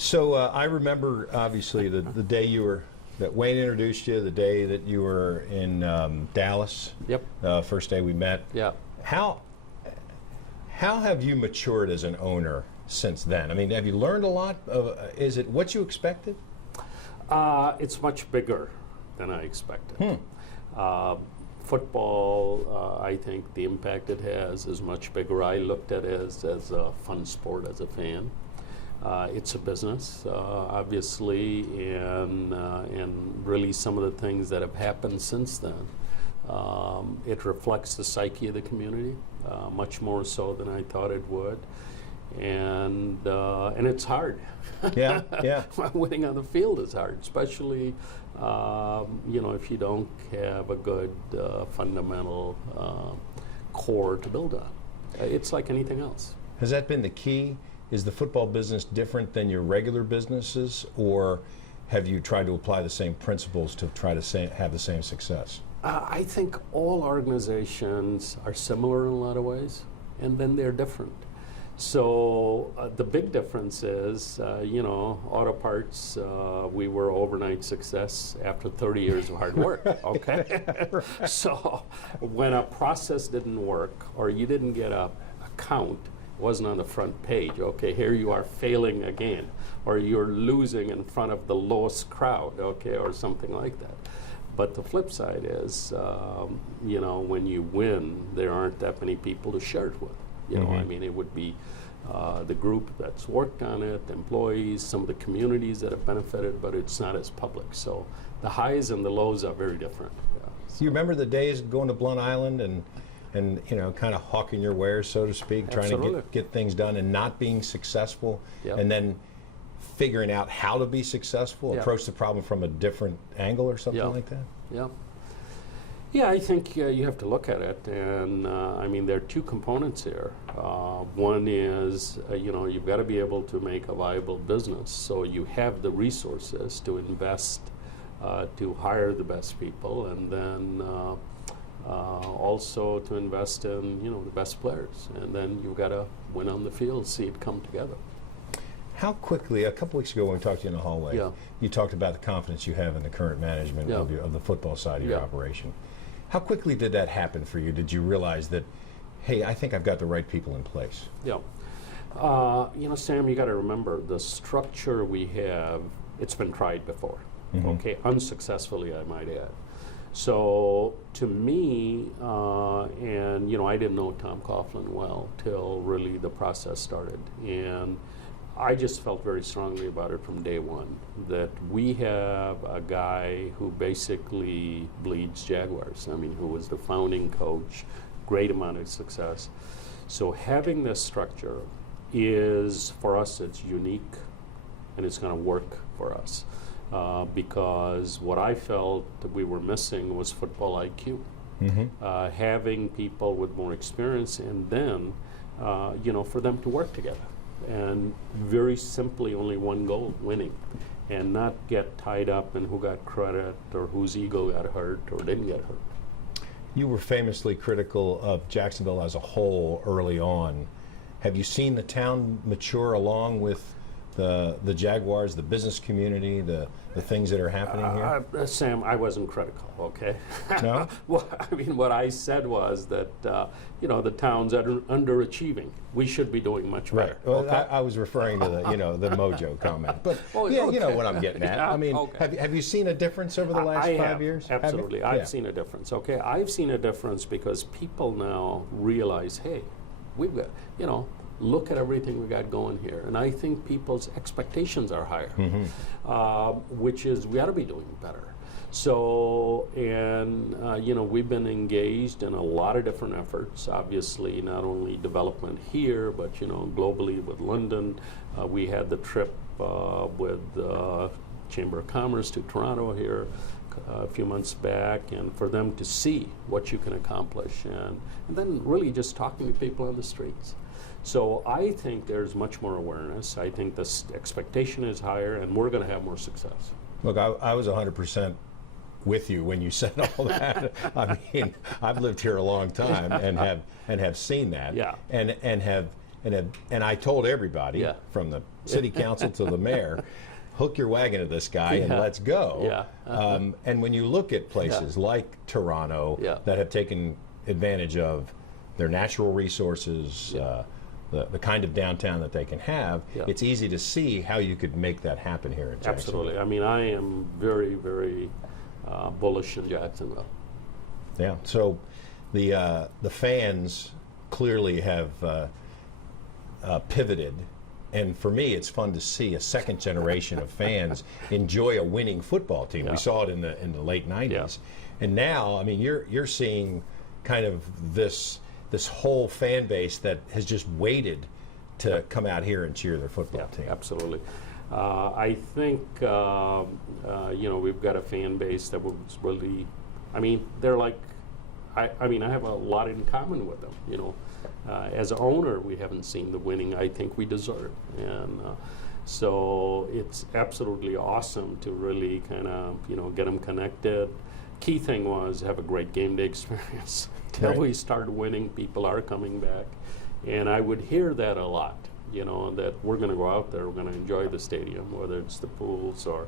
So I remember, obviously, the day that Wayne introduced you, the day that you were in Dallas. Yep. First day we met. Yeah. How have you matured as an owner since then? I mean, have you learned a lot? Is it what you expected? It's much bigger than I expected. Football, I think the impact it has is much bigger. I looked at it as a fun sport as a fan. It's a business, obviously, and really some of the things that have happened since then. It reflects the psyche of the community, much more so than I thought it would, and it's hard. Yeah, yeah. Winning on the field is hard, especially if you don't have a good fundamental core to build on. It's like anything else. Has that been the key? Is the football business different than your regular businesses, or have you tried to apply the same principles to try to have the same success? I think all organizations are similar in a lot of ways, and then they're different. So the big difference is, auto parts, we were overnight success after 30 years of hard work, okay? So when a process didn't work or you didn't get a count, wasn't on the front page, okay, here you are failing again, or you're losing in front of the lowest crowd, okay, or something like that. But the flip side is, when you win, there aren't that many people to share it with. I mean, it would be the group that's worked on it, employees, some of the communities that have benefited, but it's not as public. So the highs and the lows are very different. Yeah, so. You remember the days going to Blunt Island and kind of hawking your wares, so to speak, Absolutely. trying to get things done and not being successful, Yep. and then figuring out how to be successful, Yeah. approach the problem from a different angle or something Yeah. like that? Yeah. Yeah, I think you have to look at it, and I mean, there are two components here. One is, you've got to be able to make a viable business, so you have the resources to invest, to hire the best people, and then also to invest in, the best players, and then you've got to win on the field, see it come together. How quickly, a couple weeks ago when we talked to you in the hallway, Yeah. you talked about the confidence you have in the current management Yeah. of the football side of your Yeah. operation. How quickly did that happen for you? Did you realize that, hey, I think I've got the right people in place? Yeah. Sam, you got to remember the structure we have, it's been tried before, okay? Unsuccessfully, I might add. So to me, I didn't know Tom Coughlin well till really the process started. And I just felt very strongly about it from day one, that we have a guy who basically bleeds Jaguars. I mean, who was the founding coach, great amount of success. So having this structure is, for us, it's unique, and it's going to work for us. Because what I felt that we were missing was football IQ. Having people with more experience, and then, for them to work together. And very simply, only one goal, winning, and not get tied up in who got credit or whose ego got hurt or didn't get hurt. You were famously critical of Jacksonville as a whole early on. Have you seen the town mature along with the Jaguars, the business community, the things that are happening here? Sam, I wasn't critical, okay? No? Well, I mean, what I said was that, the town's underachieving. We should be doing much better. Right. Well, okay? I was referring to the mojo comment. But okay. You know what I'm getting at. Yeah, I mean, okay. have you seen a difference over the last 5 years? Absolutely. Have you? I've seen a difference, okay? I've seen a difference because people now realize, hey, we've got, look at everything we got going here. And I think people's expectations are higher, which is we ought to be doing better. So, and we've been engaged in a lot of different efforts, obviously not only development here, but globally with London. We had the trip with Chamber of Commerce to Toronto here a few months back, and for them to see what you can accomplish, and then really just talking to people on the streets. So I think there's much more awareness. I think the expectation is higher, and we're going to have more success. Look, I was 100% with you when you said all that. I mean, I've lived here a long time and have seen that, Yeah. and have and I told everybody, Yeah. from the city council to the mayor, hook your wagon to this guy and let's go. Yeah. And when you look at places like Toronto that have taken advantage of their natural resources, the kind of downtown that they can have, it's easy to see how you could make that happen here in Jacksonville. Absolutely. I mean, I am very, very bullish in Jacksonville. Yeah. So the fans clearly have pivoted, and for me, it's fun to see a second generation of fans enjoy a winning football team. We saw it in the late '90s, and now, I mean, you're seeing kind of this whole fan base that has just waited to come out here and cheer their football team. Absolutely. I think we've got a fan base that was really, I mean, they're like, I mean, I have a lot in common with them. You know, as an owner, we haven't seen the winning I think we deserve, and so it's absolutely awesome to really kind of get them connected. Key thing was have a great game day experience. Till we start winning, people are coming back, and I would hear that a lot. That we're going to go out there, we're going to enjoy the stadium, whether it's the pools or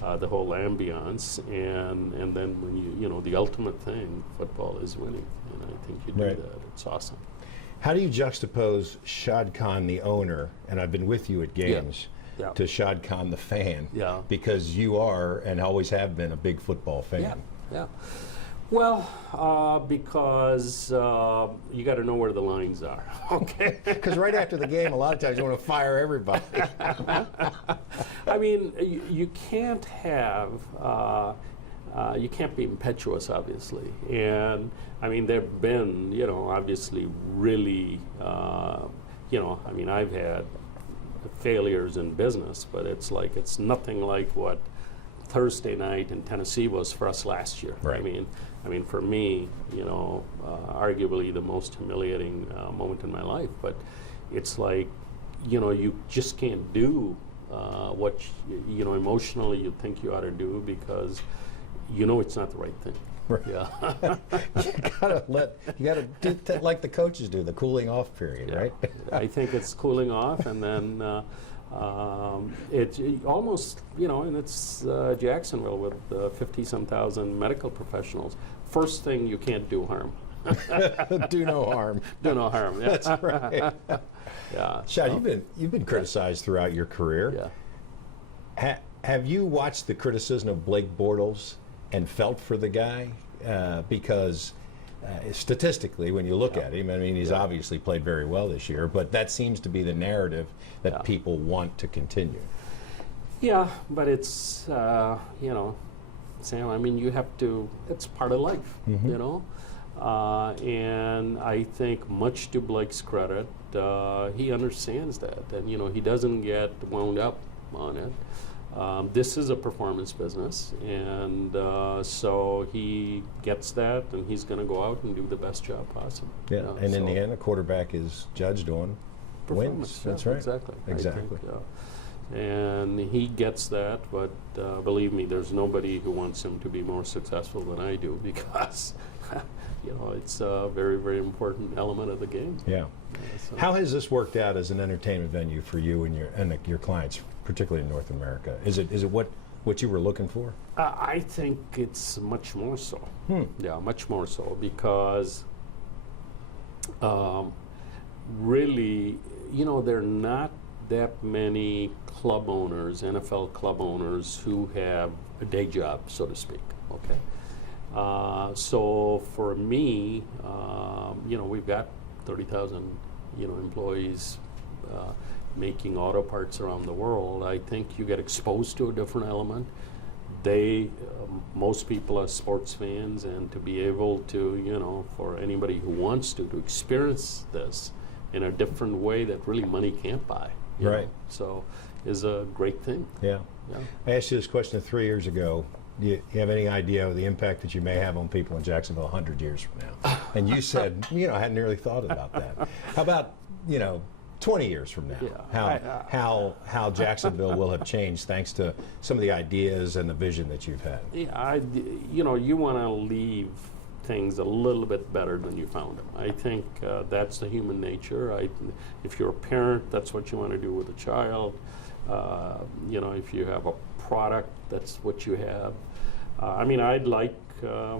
the whole ambiance, and then when the ultimate thing, football is winning, and I think you do that. It's awesome. How do you juxtapose Shad Khan, the owner, and I've been with you at games, to Shad Khan, the fan? Yeah. Because you are and always have been a big football fan. Yeah. Well, because you got to know where the lines are, okay? Because right after the game, a lot of times you want to fire everybody. I mean, you can't have, you can't be impetuous, obviously. And, I mean, there have been, obviously really, I mean, I've had failures in business, but it's nothing like what Thursday night in Tennessee was for us last year. Right. I mean, for me, arguably the most humiliating moment in my life. But it's like, you just can't do what emotionally you think you ought to do because it's not the right thing. Right. Yeah. you gotta do like the coaches do, the cooling off period, right? I think it's cooling off, and then it's almost, and it's Jacksonville with 50-some thousand medical professionals. First thing, you can't do harm. Do no harm. Do no harm. Yeah. That's right. Yeah. Shad, you've been criticized throughout your career. Yeah. Have you watched the criticism of Blake Bortles and felt for the guy? Because statistically, when you look at him, I mean, he's obviously played very well this year, but that seems to be the narrative that people want to continue. Yeah, but it's, Sam, I mean, you have to, it's part of life, and I think much to Blake's credit, he understands that, and, he doesn't get wound up on it. This is a performance business, and so he gets that, and he's going to go out and do the best job possible. Yeah, and in the end, a quarterback is judged on wins. That's right. Exactly. Exactly. And he gets that, but believe me, there's nobody who wants him to be more successful than I do because, it's a very, very important element of the game. Yeah. So. How has this worked out as an entertainment venue for you and your clients, particularly in North America? Is it what you were looking for? I think it's much more so. Yeah, much more so because really, there are not that many club owners, NFL club owners, who have a day job, so to speak. Okay. So for me, we've got 30,000, employees making auto parts around the world. I think you get exposed to a different element. Most people are sports fans, and to be able to, for anybody who wants to experience this in a different way that really money can't buy. Right. So is a great thing. Yeah. I asked you this question 3 years ago. Do you have any idea of the impact that you may have on people in Jacksonville 100 years from now? And you said, I hadn't really thought about that. How about, 20 years from now? Yeah. How Jacksonville will have changed thanks to some of the ideas and the vision that you've had? Yeah, you want to leave things a little bit better than you found them. I think that's the human nature. If you're a parent, that's what you want to do with a child. You know, if you have a product, that's what you have. I mean, I'd like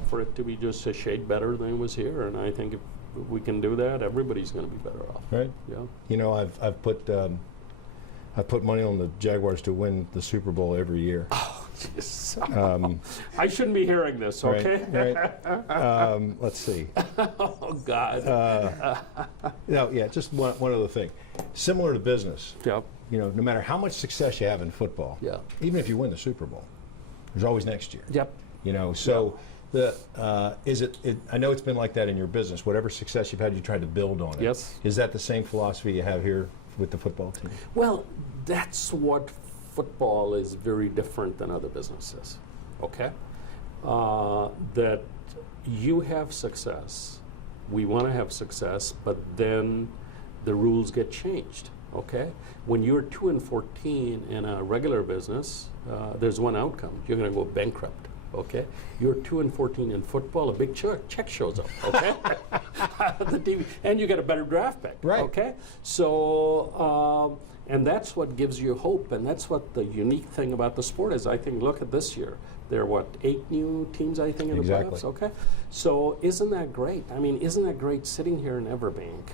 for it to be just a shade better than it was here, and I think if we can do that, everybody's going to be better off. Right. Yeah. You know, I've put money on the Jaguars to win the Super Bowl every year. Oh, jeez. I shouldn't be hearing this, okay? Right. Let's see. Oh, God. No, yeah, just one other thing. Similar to business, Yep. you know, no matter how much success you have in football, Yeah. even if you win the Super Bowl, there's always next year. Yep. You know, so I know it's been like that in your business. Whatever success you've had, you tried to build on it. Yes. Is that the same philosophy you have here with the football team? Well, that's what football is very different than other businesses, okay? That you have success, we want to have success, but then the rules get changed, okay? When you're 2-14 in a regular business, there's one outcome. You're going to go bankrupt, okay? You're 2-14 in football, a big check shows up, okay? The TV, and you get a better draft pick, Right. okay? So, and that's what gives you hope, and that's what the unique thing about the sport is. I think, look at this year. There are, 8 new teams, I think, in the playoffs, okay? So isn't that great? I mean, isn't that great sitting here in Everbank,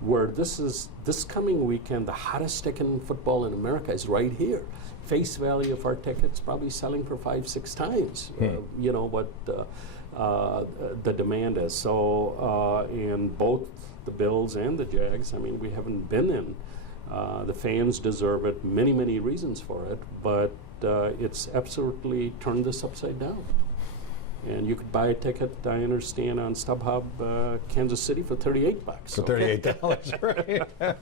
where this coming weekend, the hottest ticket in football in America is right here. Face value of our tickets probably selling for 5-6 times, you know, what the demand is. So, and both the Bills and the Jags, I mean, we haven't been in. The fans deserve it, many reasons for it, but it's absolutely turned this upside down. And you could buy a ticket, I understand, on StubHub, Kansas City for $38. For $38, right?